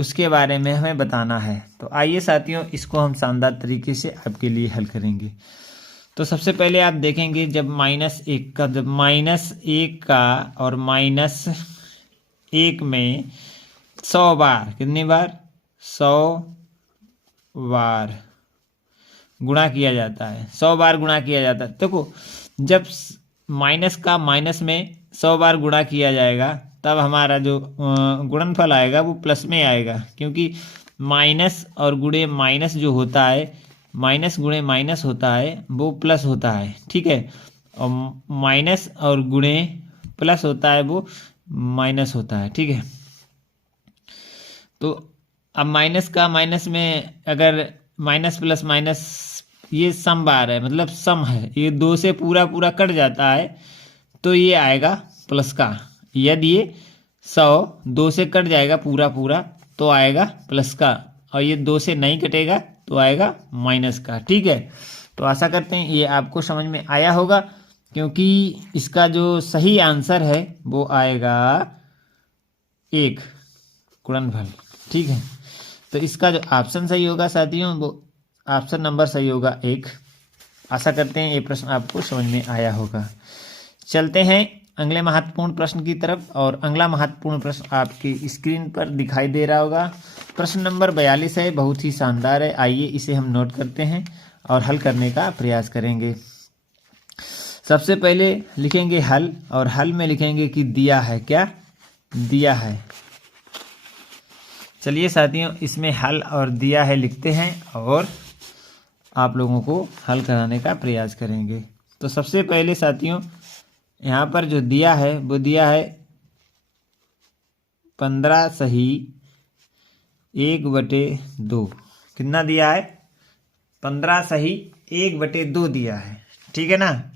उसके बारे में हमें बताना है। तो आइए साथियों, इसको हम शानदार तरीके से आपके लिए हल करेंगे। तो सबसे पहले आप देखेंगे जब -1 का और -1 में 100 बार, कितनी बार, 100 बार गुणा किया जाता है, 100 बार गुणा किया जाता है। देखो जब माइनस का माइनस में 100 बार गुणा किया जाएगा तब हमारा जो गुणनफल आएगा वो प्लस में आएगा, क्योंकि माइनस और गुणे माइनस जो होता है, माइनस गुणे माइनस होता है वो प्लस होता है, ठीक है। और माइनस और गुणे प्लस होता है वो माइनस होता है, ठीक है। तो अब माइनस का माइनस में अगर माइनस प्लस माइनस ये सम बार है, मतलब सम है, ये 2 से पूरा पूरा कट जाता है तो ये आएगा प्लस का। यदि ये 100 2 से कट जाएगा पूरा पूरा तो आएगा प्लस का, और ये 2 से नहीं कटेगा तो आएगा माइनस का, ठीक है। तो आशा करते हैं ये आपको समझ में आया होगा, क्योंकि इसका जो सही आंसर है वो आएगा 1 गुणनफल, ठीक है। तो इसका जो ऑप्शन सही होगा साथियों वो ऑप्शन नंबर सही होगा 1। आशा करते हैं ये प्रश्न आपको समझ में आया होगा। चलते हैं अगले महत्वपूर्ण प्रश्न की तरफ, और अगला महत्वपूर्ण प्रश्न आपकी स्क्रीन पर दिखाई दे रहा होगा। प्रश्न नंबर 42 है, बहुत ही शानदार है। आइए इसे हम नोट करते हैं और हल करने का प्रयास करेंगे। सबसे पहले लिखेंगे हल, और हल में लिखेंगे कि दिया है, क्या दिया है। चलिए साथियों, इसमें हल और दिया है लिखते हैं और आप लोगों को हल कराने का प्रयास करेंगे। तो सबसे पहले साथियों यहाँ पर जो दिया है वो दिया है 15 सही 1/2। कितना दिया है, 15 सही 1/2 दिया है, ठीक है ना।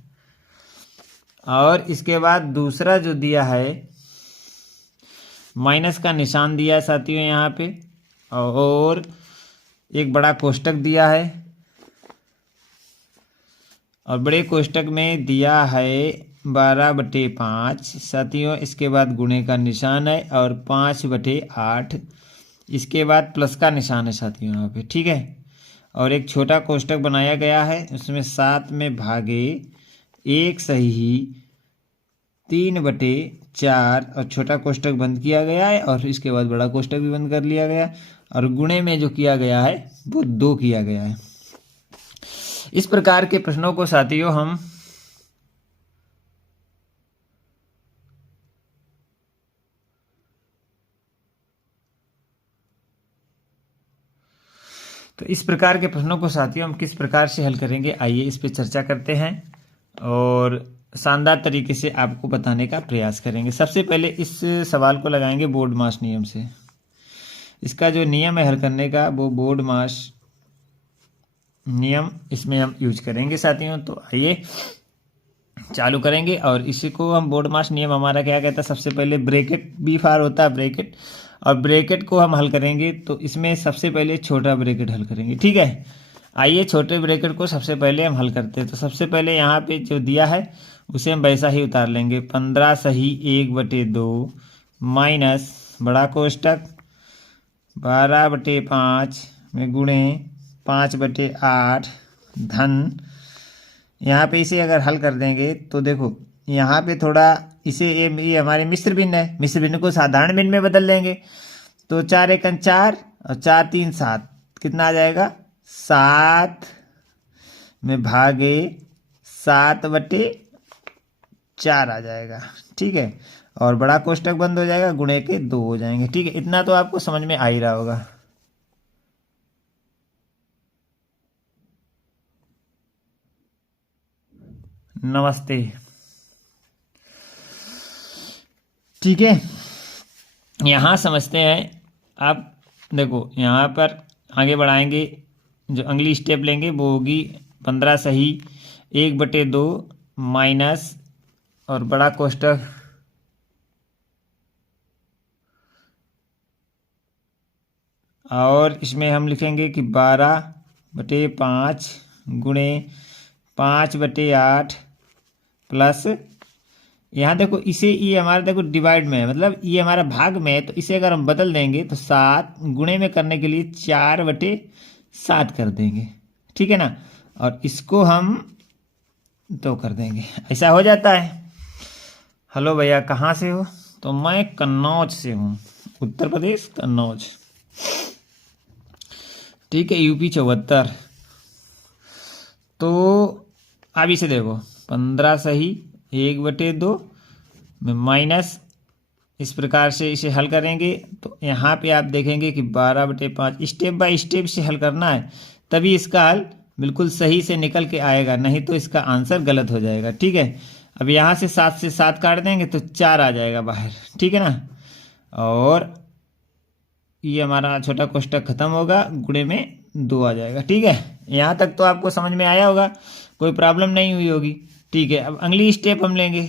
और इसके बाद दूसरा जो दिया है माइनस का निशान दिया है साथियों यहाँ पे, और एक बड़ा कोष्टक दिया है, और बड़े कोष्टक में दिया है 12/5 साथियों। इसके बाद गुणे का निशान है और 5/8, इसके बाद प्लस का निशान है साथियों यहाँ पे, ठीक है। और एक छोटा कोष्टक बनाया गया है, उसमें 7 में भागे 1 सही 3/4, और छोटा कोष्टक बंद किया गया है, और इसके बाद बड़ा कोष्टक भी बंद कर लिया गया, और गुणे में जो किया गया है वो 2 किया गया है। इस प्रकार के प्रश्नों को साथियों हम हम किस प्रकार से हल करेंगे, आइए इस पे चर्चा करते हैं और शानदार तरीके से आपको बताने का प्रयास करेंगे। सबसे पहले इस सवाल को लगाएंगे बोर्ड मास नियम से। इसका जो नियम है हल करने का वो बोर्ड मास नियम इसमें हम यूज करेंगे साथियों। तो आइए चालू करेंगे, और इसी को हम बोर्ड मास नियम हमारा क्या कहता है, सबसे पहले ब्रैकेट बी फार होता है ब्रैकेट, और ब्रैकेट को हम हल करेंगे तो इसमें सबसे पहले छोटा ब्रैकेट हल करेंगे, ठीक है। आइए छोटे ब्रैकेट को सबसे पहले हम हल करते हैं। तो सबसे पहले यहाँ पे जो दिया है उसे हम वैसा ही उतार लेंगे, 15 सही 1/2 माइनस बड़ा कोष्टक 12/5 में गुणे 5/8 धन। यहाँ पे इसे अगर हल कर देंगे तो देखो यहाँ पे थोड़ा इसे ये हमारे मिश्र भिन्न है, मिश्र भिन्न को साधारण भिन्न में बदल लेंगे। तो 4 × 4 और 4 × 3 = 7, कितना आ जाएगा 7 में भागे 7/4 आ जाएगा, ठीक है। और बड़ा कोष्टक बंद हो जाएगा, गुणे के 2 हो जाएंगे, ठीक है। इतना तो आपको समझ में आ ही रहा होगा। नमस्ते, ठीक है। यहाँ समझते हैं। आप देखो यहाँ पर आगे बढ़ाएंगे, जो अगली स्टेप लेंगे वो होगी 15 सही 1/2 माइनस और बड़ा कोष्टक और इसमें हम लिखेंगे कि 12/5 गुणे 5/8 प्लस यहाँ देखो इसे ये हमारा देखो डिवाइड में है, मतलब ये हमारा भाग में है, तो इसे अगर हम बदल देंगे तो 7 गुणे में करने के लिए 4/7 कर देंगे, ठीक है ना। और इसको हम 2 कर देंगे, ऐसा हो जाता है। हेलो भैया, कहाँ से हो? तो मैं कन्नौज से हूँ, उत्तर प्रदेश कन्नौज, ठीक है, यूपी 74। तो अब इसे देखो 15 सही 1/2 में माइनस, इस प्रकार से इसे हल करेंगे तो यहाँ पे आप देखेंगे कि 12/5। स्टेप बाय स्टेप से हल करना है, तभी इसका हल बिल्कुल सही से निकल के आएगा, नहीं तो इसका आंसर गलत हो जाएगा, ठीक है। अब यहाँ से 7 से 7 काट देंगे तो 4 आ जाएगा बाहर, ठीक है ना। और ये हमारा छोटा कोष्टक खत्म होगा, गुणे में 2 आ जाएगा, ठीक है। यहाँ तक तो आपको समझ में आया होगा, कोई प्रॉब्लम नहीं हुई होगी, ठीक है। अब अगली स्टेप हम लेंगे,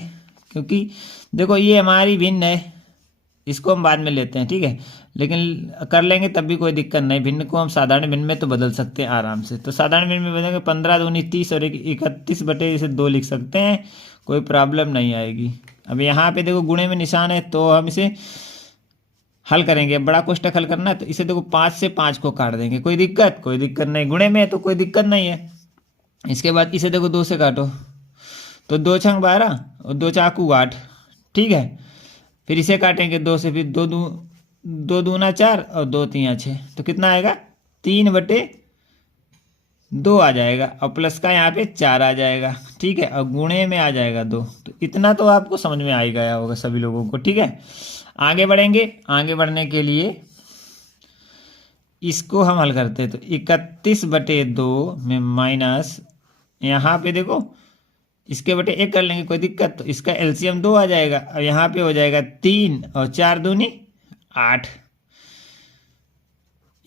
क्योंकि देखो ये हमारी भिन्न है, इसको हम बाद में लेते हैं, ठीक है, लेकिन कर लेंगे तब भी कोई दिक्कत नहीं। भिन्न को हम साधारण भिन्न में तो बदल सकते हैं आराम से। तो साधारण भिन्न में बदलेंगे 15 दूनी 30 और 31/2 लिख सकते हैं, कोई प्रॉब्लम नहीं आएगी। अब यहाँ पे देखो गुणे में निशान है, तो हम इसे हल करेंगे। बड़ा कोष्टक हल करना है तो इसे देखो 5 से 5 को काट देंगे, कोई दिक्कत नहीं, गुणे में है तो कोई दिक्कत नहीं है। इसके बाद इसे देखो 2 से काटो तो 2 छंग 12 और 2 चाकू 8, ठीक है। फिर इसे काटेंगे 2 से, फिर 2 दूना 4 और 2 तियां 6, तो कितना आएगा 3/2 आ जाएगा, और प्लस का यहाँ पे 4 आ जाएगा, ठीक है, और गुणे में आ जाएगा 2। तो इतना तो आपको समझ में आ ही गया होगा सभी लोगों को, ठीक है। आगे बढ़ेंगे, आगे बढ़ने के लिए इसको हम हल करते हैं। तो 31/2 में माइनस, यहाँ पे देखो इसके बटे 1 कर लेंगे, कोई दिक्कत, तो इसका एलसीएम 2 आ जाएगा, और यहाँ पे हो जाएगा 3 और 4 दूनी 8।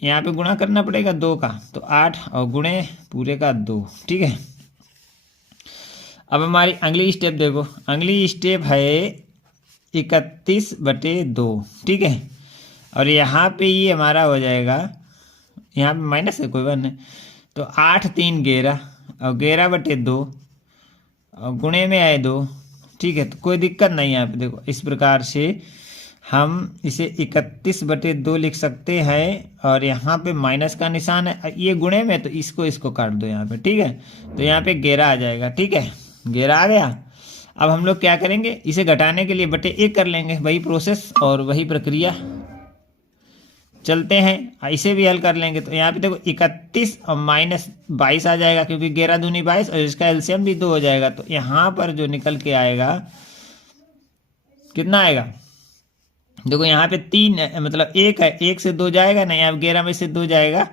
यहाँ पे गुणा करना पड़ेगा 2 का, तो 8 और गुणे पूरे का 2, ठीक है। अब हमारी अगली स्टेप देखो, अगली स्टेप है 31/2, ठीक है। और यहाँ पे ये हमारा हो जाएगा, यहाँ पे माइनस है कोई बात नहीं, तो 8 3 11 और 11/2 और गुणे में आए 2, ठीक है, तो कोई दिक्कत नहीं है। यहाँ पे देखो इस प्रकार से हम इसे 31/2 लिख सकते हैं, और यहाँ पे माइनस का निशान है, ये गुणे में, तो इसको काट दो यहाँ पे, ठीक है। तो यहाँ पे 11 आ जाएगा, ठीक है, 11 आ गया। अब हम लोग क्या करेंगे, इसे घटाने के लिए बटे 1 कर लेंगे, वही प्रोसेस और वही प्रक्रिया चलते हैं। इसे भी हल कर लेंगे, तो यहाँ पे देखो 31 और माइनस 22 आ जाएगा, क्योंकि 11 दूनी 22 और इसका एलसीएम भी 2 हो जाएगा। तो यहाँ पर जो निकल के आएगा कितना आएगा, देखो यहाँ पे 3 मतलब 1 है, 1 से 2 जाएगा नहीं, अब 11 में से 2 जाएगा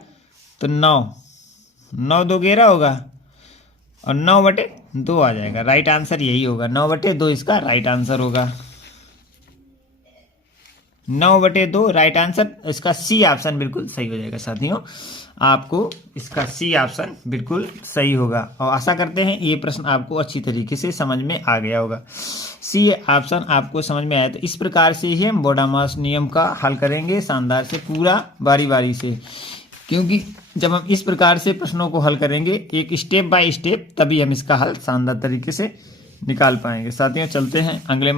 तो 9 2 11 होगा, और 9/2 आ जाएगा। राइट आंसर यही होगा, 9/2 इसका राइट आंसर होगा, 9/2 राइट आंसर। इसका सी ऑप्शन बिल्कुल सही हो जाएगा साथियों, आपको इसका सी ऑप्शन बिल्कुल सही होगा। और आशा करते हैं ये प्रश्न आपको अच्छी तरीके से समझ में आ गया होगा। सी ऑप्शन आपको समझ में आया, तो इस प्रकार से ही हम बोडामास नियम का हल करेंगे शानदार से, पूरा बारी बारी से, क्योंकि जब हम इस प्रकार से प्रश्नों को हल करेंगे एक स्टेप बाय स्टेप, तभी हम इसका हल शानदार तरीके से निकाल पाएंगे। साथियों चलते हैं अगले